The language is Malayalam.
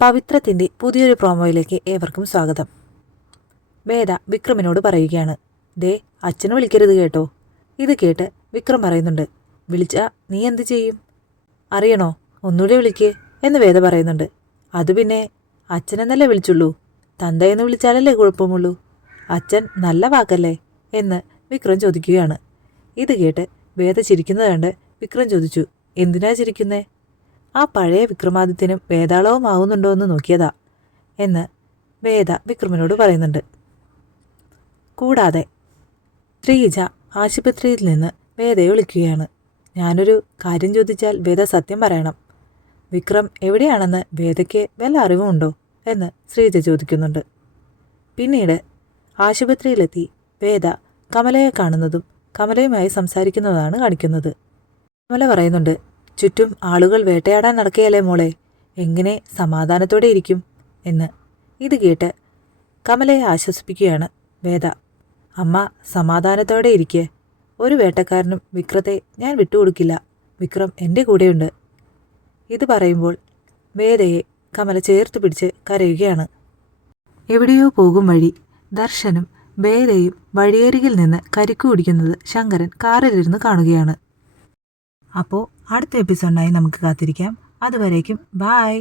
പവിത്രത്തിൻ്റെ പുതിയൊരു പ്രോമോയിലേക്ക് ഏവർക്കും സ്വാഗതം. വേദ വിക്രമിനോട് പറയുകയാണ്, ദേ അച്ഛനെ വിളിക്കരുത് കേട്ടോ. ഇത് കേട്ട് വിക്രം പറയുന്നുണ്ട്, വിളിച്ചാ നീ എന്ത് ചെയ്യും? അറിയണോ? ഒന്നുകൂടെ വിളിക്ക് എന്ന് വേദ പറയുന്നുണ്ട്. അത് പിന്നെ അച്ഛനെന്നല്ലേ വിളിച്ചുള്ളൂ, തന്തയെന്ന് വിളിച്ചാലല്ലേ കുഴപ്പമുള്ളൂ. അച്ഛൻ നല്ല വാക്കല്ലേ എന്ന് വിക്രം ചോദിക്കുകയാണ്. ഇത് കേട്ട് വേദ ചിരിക്കുന്നത് കണ്ട് വിക്രം ചോദിച്ചു, എന്തിനാ ചിരിക്കുന്നേ? ആ പഴയ വിക്രമാദിത്യനും വേതാളവും ആവുന്നുണ്ടോ എന്ന് നോക്കിയതാ എന്ന് വേദ വിക്രമിനോട് പറയുന്നുണ്ട്. കൂടാതെ ശ്രീജ ആശുപത്രിയിൽ നിന്ന് വേദയെ വിളിക്കുകയാണ്. ഞാനൊരു കാര്യം ചോദിച്ചാൽ വേദ സത്യം പറയണം. വിക്രം എവിടെയാണെന്ന് വേദയ്ക്ക് വല്ല അറിവുമുണ്ടോ എന്ന് ശ്രീജ ചോദിക്കുന്നുണ്ട്. പിന്നീട് ആശുപത്രിയിലെത്തി വേദ കമലയെ കാണുന്നതും കമലയുമായി സംസാരിക്കുന്നതാണ് കാണിക്കുന്നത്. കമല പറയുന്നുണ്ട്, ചുറ്റും ആളുകൾ വേട്ടയാടാൻ നടക്കുകയല്ലേ മോളെ, എങ്ങനെ സമാധാനത്തോടെ ഇരിക്കും എന്ന്. ഇത് കേട്ട് കമലയെ ആശ്വസിപ്പിക്കുകയാണ് വേദ. അമ്മ സമാധാനത്തോടെ ഇരിക്കെ, ഒരു വേട്ടക്കാരനും വിക്രത്തെ ഞാൻ വിട്ടുകൊടുക്കില്ല, വിക്രം എൻ്റെ കൂടെയുണ്ട്. ഇത് പറയുമ്പോൾ വേദയെ കമല ചേർത്ത് പിടിച്ച് കരയുകയാണ്. എവിടെയോ പോകും വഴി ദർശനും വേദയും വഴിയരികിൽ നിന്ന് കരിക്കു കുടിക്കുന്നത് ശങ്കരൻ കാറിലിരുന്ന് കാണുകയാണ്. അപ്പോൾ അടുത്ത എപ്പിസോഡിനായി നമുക്ക് കാത്തിരിക്കാം. അതുവരേക്കും ബായ്.